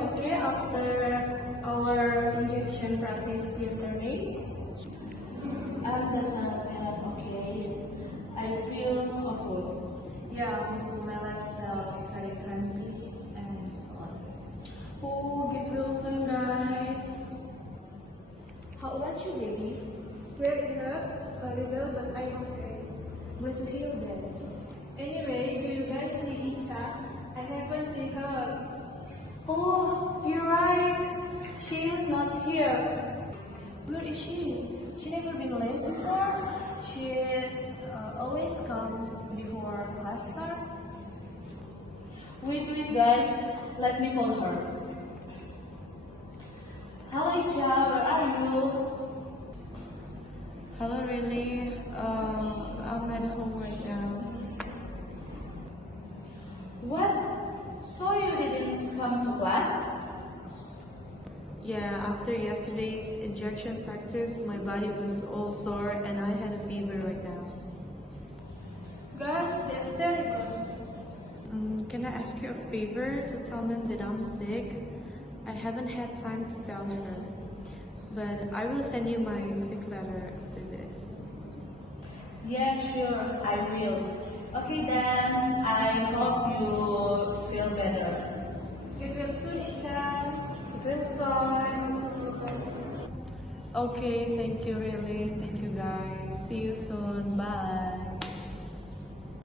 okay after our injection practice yesterday? I'm definitely not okay. I feel awful. Yeah, also my legs felt very crampy and so on. Oh, get well soon, guys. How about you, baby? Well, it hurts a little, but I'm okay. Glad to hear that. Anyway, do you guys see Icha? I haven't seen her. Oh, you're right. She is not here. Where is she? She never been late before. She is always comes before class start. Wait, guys. Let me call her. Hello, Icha. Where are you? Hello, really? I'm at home right now. What? So you didn't come to class? Yeah, after yesterday's injection practice, my body was all sore and I had a fever right now. Guys, that's terrible. Can I ask you a favor to tell them that I'm sick? I haven't had time to tell her, but I will send you my sick letter after this. Yeah, sure, I will. Okay then, I hope you feel better. Get well soon, Icha. Get well soon. Okay, thank you really. Thank you guys. See you soon. Bye.